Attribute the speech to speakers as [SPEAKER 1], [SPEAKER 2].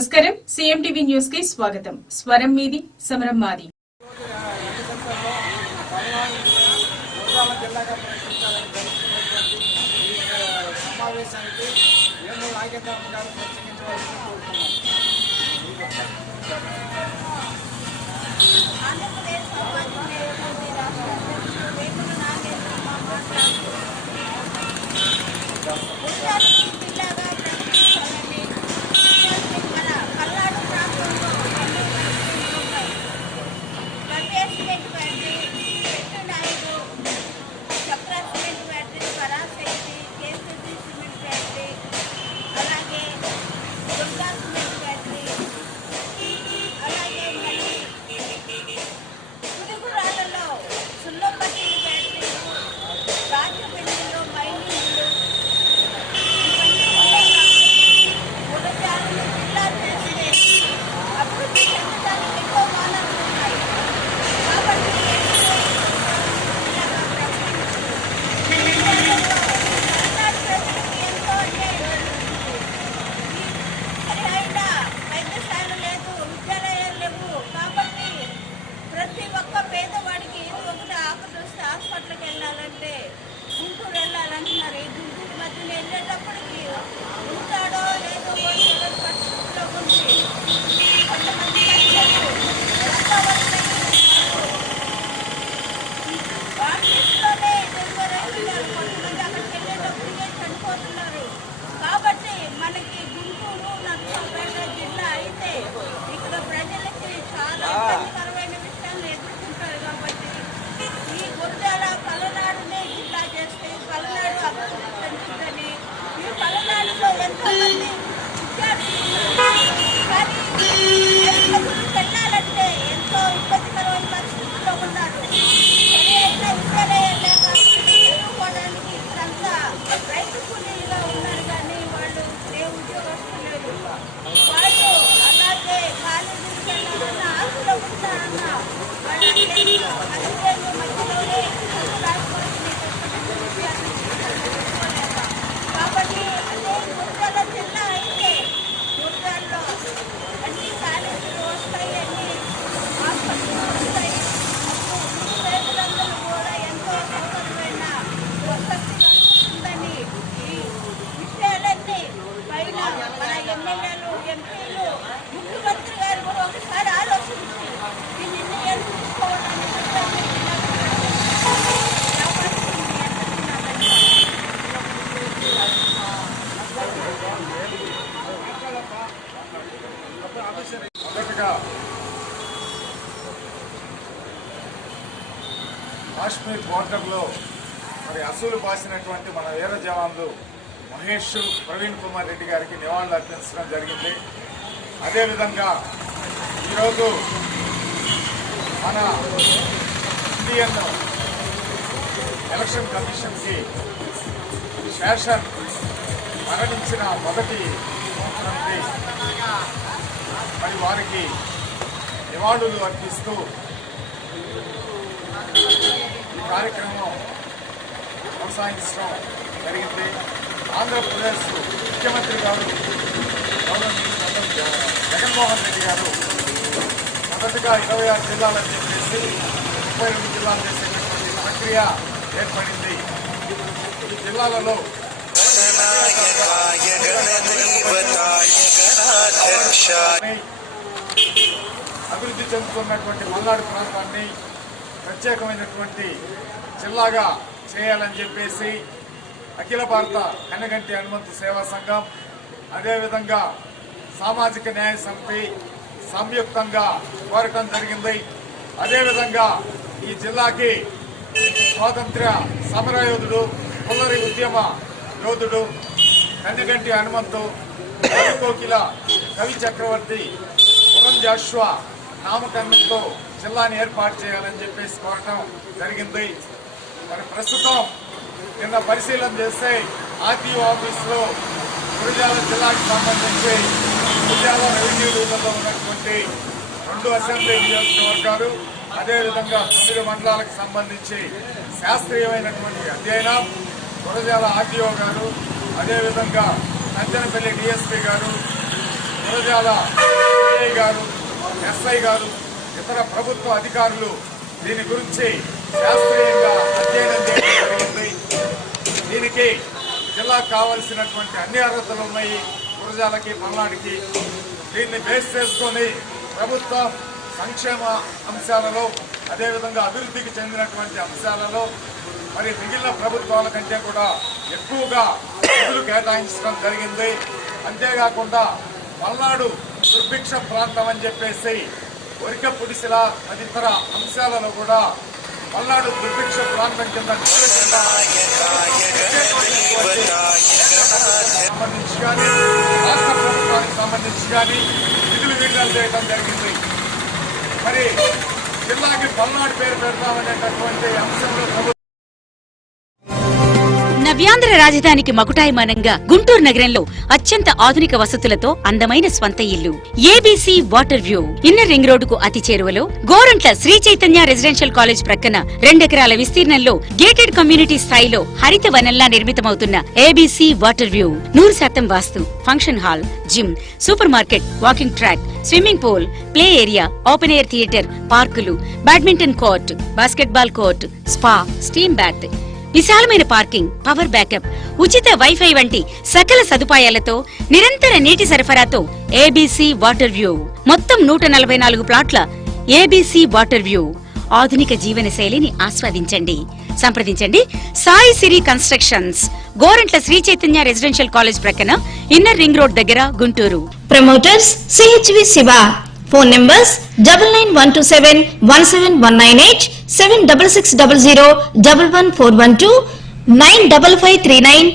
[SPEAKER 1] నమస్కారం. CM TV న్యూస్కి స్వాగతం. స్వరం మీది సమరం మాది.
[SPEAKER 2] Andhra Pradesh Thank you.
[SPEAKER 3] మొదటగా కాశ్మీర్ బోర్డర్లో మరి అసూలు బాసినటువంటి మన వీర జవాన్లు మహేష్ ప్రవీణ్ కుమార్ రెడ్డి గారికి నివాళులు అర్పించడం జరిగింది. అదేవిధంగా ఈరోజు మన ఇండియన్ ఎలక్షన్ కమిషన్కి శేషన్ మరణించిన మొదటి ముఖ్యమంత్రి మరి వారికి నివాళులు అర్పిస్తూ ఈ కార్యక్రమం కొనసాగించడం జరిగింది. ఆంధ్రప్రదేశ్ ముఖ్యమంత్రి గారు జగన్మోహన్ రెడ్డి గారు మొదటగా ఇరవై ఆరు జిల్లాలని చెప్పేసి ముప్పై రెండు జిల్లాలు చేసేటటువంటి ప్రక్రియ ఏర్పడింది. ఈ జిల్లాలలో అభివృద్ధి చెందుతున్నటువంటి మల్నాడు ప్రాంతాన్ని ప్రత్యేకమైనటువంటి జిల్లాగా చేయాలని చెప్పేసి అఖిల భారత కన్నగంటి హనుమంతు సేవా సంఘం అదేవిధంగా సామాజిక న్యాయ సమితి సంయుక్తంగా కోరటం జరిగింది. అదేవిధంగా ఈ జిల్లాకి స్వాతంత్ర్య సమరయోధుడు పుల్లరి ఉద్యమ యోధుడు కందిగంటి హనుమంతు కోకిల కవి చక్రవర్తి పురం జాషువా నామకరణంతో జిల్లాని ఏర్పాటు చేయాలని చెప్పేసి కోరటం జరిగింది. మరి ప్రస్తుతం నిన్న పరిశీలన చేస్తే ఆర్టీఓ ఆఫీసులో గురిజాల జిల్లాకి సంబంధించి గురిజాల రెవెన్యూ రూపంలో ఉన్నటువంటి రెండు అసెంబ్లీ నియోజకవర్గాలు అదేవిధంగా తొమ్మిది మండలాలకు సంబంధించి శాస్త్రీయమైనటువంటి అధ్యయనం గురజాల ఆర్టీఓ గారు అదేవిధంగా కంచనపల్లి డిఎస్పీ గారు గురజాల సిఐ గారు ఎస్ఐ గారు ఇతర ప్రభుత్వ అధికారులు దీని గురించి శాస్త్రీయంగా అధ్యయనం చేయడం జరిగింది. దీనికి జిల్లాకు కావలసినటువంటి అన్ని అర్హతలు ఉన్నాయి. గురజాలకి పల్నాడుకి. దీన్ని బేస్ చేసుకొని ప్రభుత్వ సంక్షేమ అంశాలలో అదేవిధంగా అభివృద్ధికి చెందినటువంటి అంశాలలో మరి మిగిలిన ప్రభుత్వాల కంటే కూడా ఎక్కువగా నిధులు కేటాయించడం జరిగింది. అంతేకాకుండా పల్నాడు దుర్భిక్ష ప్రాంతం అని చెప్పేసి ఒరిక పుడిసిల తదితర అంశాలలో కూడా పల్నాడు దుర్భిక్ష ప్రాంతం కింద సంబంధించి కానీ రాష్ట్ర ప్రభుత్వానికి సంబంధించి కానీ నిధులు విడుదల చేయడం జరిగింది. మరి జిల్లాకి పల్నాడు పేరు పెడతామనేటటువంటి అంశంలో ప్రభుత్వం
[SPEAKER 4] నవ్యాంధ్ర రాజధానికి మకుటాయమానంగా గుంటూరు నగరంలో అత్యంత ఆధునిక వసతులతో అందమైన స్వంత ఇల్లు. ABC water view. Inner ring రోడ్డుకు అతి చేరువలో గోరంట్ల శ్రీ చైతన్య రెసిడెన్షియల్ కాలేజ్ ప్రక్కన రెండెకరాల విస్తీర్ణంలో గేటెడ్ కమ్యూనిటీ స్థాయిలో హరిత వనంలా నిర్మితమవుతున్న ఏబీసీ వాటర్ వ్యూ. నూరు శాతం vastu function hall gym super market walking track swimming pool play area open air theatre పార్కులు badminton court basketball court spa steam bath విశాలమైన పార్కింగ్ పవర్ బ్యాకప్ ఉచిత వైఫై వంటి సకల సదుపాయాలతో నిరంతర నీటి సరఫరాతో ఏబీసీ వాటర్ వ్యూ మొత్తం నూట నలభై నాలుగు ప్లాట్ల ఏబీసీ వాటర్ వ్యూ ఆధునిక జీవన శైలిని ఆస్వాదించండి. సంప్రదించండి. Sai Siri constructions. Gorantla Sri Chaitanya residential college ప్రక్కన ఇన్నర్ రింగ్ రోడ్ దగ్గర Guntur.
[SPEAKER 5] Promoters CHV Siva. Phone numbers double nine one two seven one seven one nine eight seven double six double zero double one four one two nine double five three nine